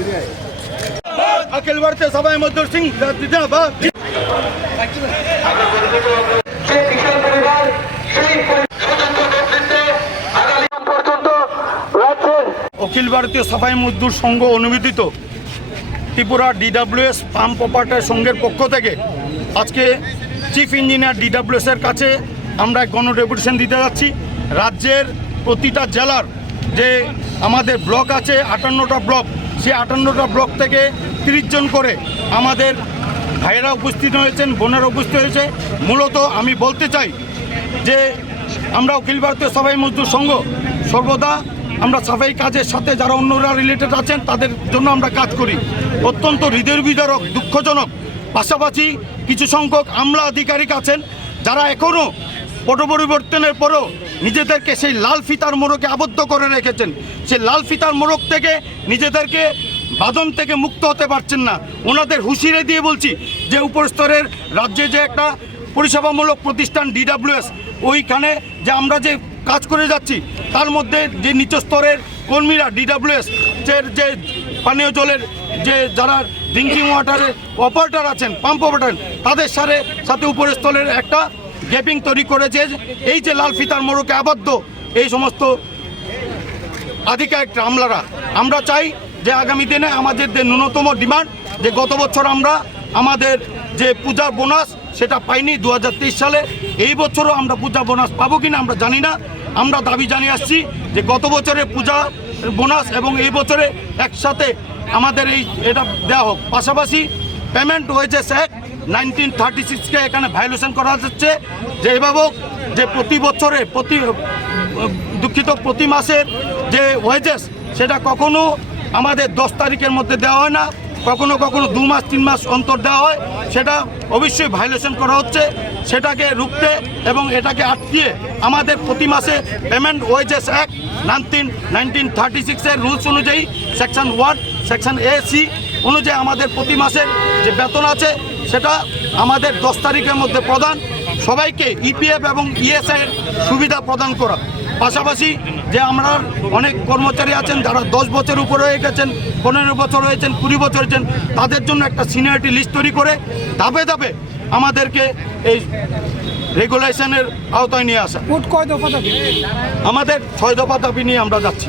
अखिल भारतीय सभा मजदूर सिंह जिंदाबाद। अखिल भारतीय सभा मजदूर संघ अनुमोदित त्रिपुरा DWS पाम्प অপারেটর संघেर पक्ष থেকে আজকে চিফ ইঞ্জিনিয়ার DWS এর কাছে আমরা গণডেপুটেশন দিতে যাচ্ছি। রাজ্যের প্রতিটা জেলার যে আমাদের ব্লক আছে 58টা ব্লক, সেই 58টা ব্লক থেকে 30 জন করে আমাদের ভাইয়েরা উপস্থিত হয়েছেন, বোনেরা উপস্থিত হয়েছে। মূলত আমি বলতে চাই যে আমরা অখিল ভারতীয় সাফাই মজদুর সংঘ সর্বদা আমরা সাফাই কাজের সাথে যারা অন্যরা রিলেটেড আছেন তাদের জন্য আমরা কাজ করি। অত্যন্ত হৃদয় বিদারক, দুঃখজনক। পাশাপাশি কিছু সংখ্যক আমলা আধিকারিক আছেন যারা এখনও পট পরিবর্তনের পরও নিজেদেরকে সেই লাল ফিতার মোড়কে আবদ্ধ করে রেখেছেন। সেই লাল ফিতার মোড়ক থেকে নিজেদেরকে বাঁধন থেকে মুক্ত হতে পারছেন না। ওনাদের হুঁশিয়ারি দিয়ে বলছি যে উপরস্তরের রাজ্যে যে একটা পরিষেবামূলক প্রতিষ্ঠান DWS, ওইখানে যে আমরা যে কাজ করে যাচ্ছি তার মধ্যে যে নিচ স্তরের কর্মীরা DWS যে পানীয় জলের যে যারা ড্রিঙ্কিং ওয়াটারের অপারেটর আছেন, পাম্প অপারেটর, তাদের সাথে উপরের স্তরের একটা গ্যাপিং তৈরি করেছে। এই যে লাল ফিতার মোড়কে আবদ্ধ এই সমস্ত আধিকারিক আমলারা, আমরা চাই যে আগামী দিনে আমাদের যে ন্যূনতম ডিমান্ড, যে গত বছর আমরা আমাদের যে পূজার বোনাস সেটা পাইনি 2023 সালে, এই বছরও আমরা পূজা বোনাস পাবো কিনা আমরা জানি না। আমরা দাবি জানিয়ে আসছি যে গত বছরের পূজা বোনাস এবং এই বছরে একসাথে আমাদের এটা দেওয়া হোক। পাশাপাশি পেমেন্ট ওয়েজেস অ্যাক্ট 1936কে এখানে ভায়োলেশন করা হচ্ছে। যে এভাবে যে প্রতি বছরে প্রতি মাসের যে ওয়েজেস সেটা কখনো আমাদের 10 তারিখের মধ্যে দেওয়া হয় না, কখনো 2 মাস 3 মাস অন্তর দেওয়া হয়। সেটা অবশ্যই ভায়োলেশন করা হচ্ছে। সেটাকে রুখতে এবং এটাকে আটকিয়ে আমাদের প্রতি মাসে পেমেন্ট ওয়েজেস অ্যাক্ট 1936-এর রুলস অনুযায়ী সেকশন 1 সেকশন AC অনুযায়ী আমাদের প্রতি মাসের যে বেতন আছে সেটা আমাদের 10 তারিখের মধ্যে প্রদান, সবাইকে EPF এবং ESI এর সুবিধা প্রদান করা। পাশাপাশি যে আমরা অনেক কর্মচারী আছেন যারা 10 বছর উপরে হয়ে গেছেন, 15 বছর হয়েছেন, 20 বছর হয়েছেন, তাদের জন্য একটা সিনিয়রিটি লিস্ট তৈরি করে ধাপে ধাপে আমাদেরকে এই রেগুলেশনের আওতায় নিয়ে আসা। কয় দফা দাবি? আমাদের 6 দফা দাবি নিয়ে আমরা যাচ্ছি।